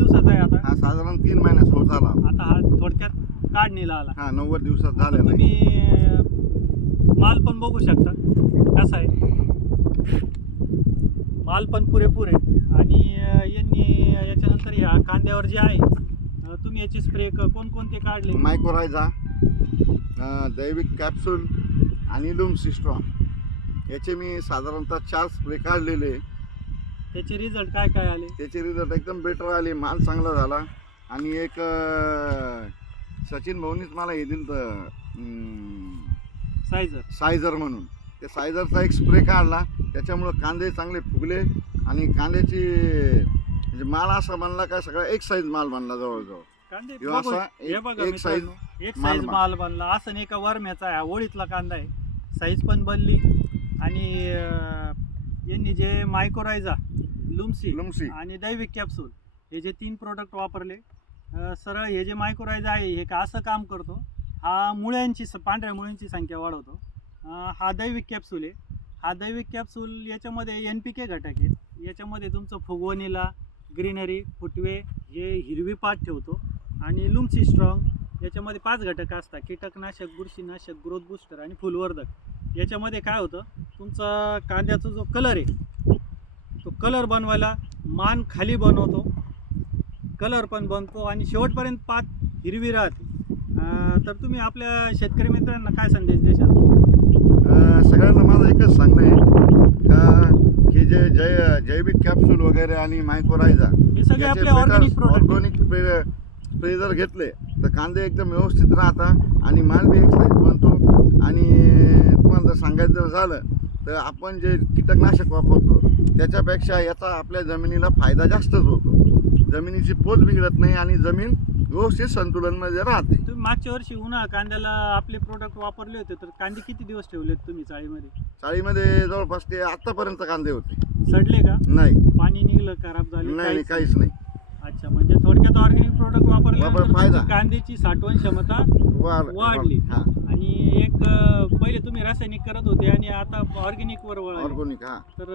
दिवसाचा आहे आता. हा साधारण तीन महिन्यात होत आला आता हा थोडक्यात काढणीला आला. हा नव्वद दिवसात आहे. तुम्ही अं, माल पण बघू शकता. कसा आहे? माल पण पुरेपूर आहे. आणि अं, यांनी याच्यानंतर ह्या कांद्यावर जे आहे अं, तुम्ही याची स्प्रे कोणकोणते काढले? मायक्रोरायझा दैविक कॅप्सूल आणि लूम सिस्ट्रॉम याचे मी साधारणतः चार स्प्रे काढलेले. त्याचे रिझल्ट काय काय आले? त्याचे रिझल्ट एकदम बेटर आले. माल चांगला झाला. आणि एक अं, सचिन भाऊनीच मला हे दिलं सायझर सायझर म्हणून. त्या सायझरचा एक स्प्रे काढला. त्याच्यामुळं कांदे चांगले फुगले. आणि कांद्याची म्हणजे माल असा बनला का सगळा एक साईज माल बनला जवळजवळ. कांदे ह्यो बघू- असा हे एक- बघा एक size मित्रांनो, एक माल साईज बन- माल बनला. असं नाही का वरम्याचा आहे. हा ओळीतला कांदा आहे. साईज पण बनली. आणि अं, यांनी जे मायकोरायझा लुमसी लुमसी. आणि दैविक कॅप्सूल हे जे तीन प्रोडक्ट वापरले अं, सरळ हे जे मायक्रोरायझा आहे हे का असं काम करतो? हा मुळ्यांची स- पांढऱ्या मुळ्यांची संख्या वाढवतो. अं, हा दैविक कॅप्सूल आहे. हा दैविक कॅप्सूल याच्यामध्ये एन पी के घटक आहेत. याच्यामध्ये तुमचं फुगवणीला ग्रीनरी फुटवे हे हिरवी पात ठेवतो. आणि लुमसी स्ट्रॉंग याच्यामध्ये पाच घटक असतात. कीटकनाशक बुरशीनाशक ग्रोथ बुस्टर आणि फुलवर्धक. याच्यामध्ये काय होतं? तुमचा कांद्याचा जो कलर आहे तो कलर बनवायला मान खाली बनवतो. कलर पण बनतो आणि शेवटपर्यंत पात हिरवी राहते. तर तुम्ही आपल्या शेतकरी मित्रांना काय संदेश देशाल? अं, सगळ्यांना माझं एकच सांगणं आहे का हे जे जै जैविक कॅप्सूल वगैरे आणि मायक्रोरायझा हे सगळे आपले ऑर्गॅनिक ऑर्गॅनिक स्प्रे जर घेतले तर कांदे एकदम व्यवस्थित राहतात आणि माल बी एक साईज बनतो. आणि तुम्हाला जर सांगायचं जर झालं तर आपण जे कीटकनाशक वापरतो त्याच्यापेक्षा याचा आपल्या जमिनीला फायदा जास्तच होतो. जमिनीची पोत बिघडत नाही आणि जमीन व्यवस्थित संतुलनमध्ये राहते. तुम्ही मागच्या वर्षी उन्हाळा कांद्याला आपले प्रोडक्ट वापरले होते तर कांदे किती दिवस ठेवलेत तुम्ही चाळीमध्ये? चाळीमध्ये जवळपास ते आतापर्यंत कांदे होते. सडले का? नाही. पाणी निघलं खराब झाले नाही नाही, काहीच काहीच नाही. अच्छा म्हणजे थोडक्यात ऑर्गॅनिक प्रोडक्ट वापरले वापर- फायदा. कांद्याची साठवण क्षमता वाढ वाढली. हा. आणि एक अं, पहिले तुम्ही रासायनिक करत होते आता ऑर्गॅनिक वर वळाले. ऑर्गॅनिक हा. तर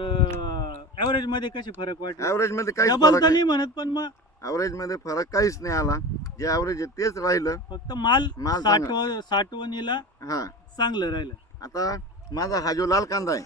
ऍव्हरेजमध्ये कसे फरक वाटले? ऍव्हरेजमध्ये काहीच डबल फरक तर नाही. म्हणत पण मग ऍव्हरेजमध्ये फरक काहीच नाही आला. जे ऍव्हरेज आहे तेच राहिलं. फक्त माल माल चांगला. साठव साठवणीला हा. चांगलं राहिलं. आता माझा हा जो लाल कांदा आहे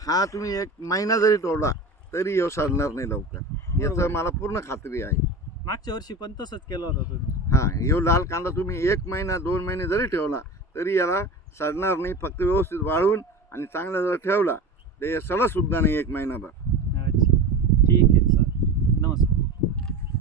हा तुम्ही एक महिना जरी तोडला तरी येऊ सडणार नाही लवकर. याचं मला पूर्ण खात्री आहे. मागच्या वर्षी पण तसंच केलं होतं तुम्ही. हा येऊ लाल कांदा तुम्ही एक महिना दोन महिने जरी ठेवला तरी याला सडणार नाही फक्त व्यवस्थित वाळवून आणि चांगला जर ठेवला तर सडा सुद्धा नाही एक महिनाभर. अच्छा. ठीक आहे चालेल. नमस्कार.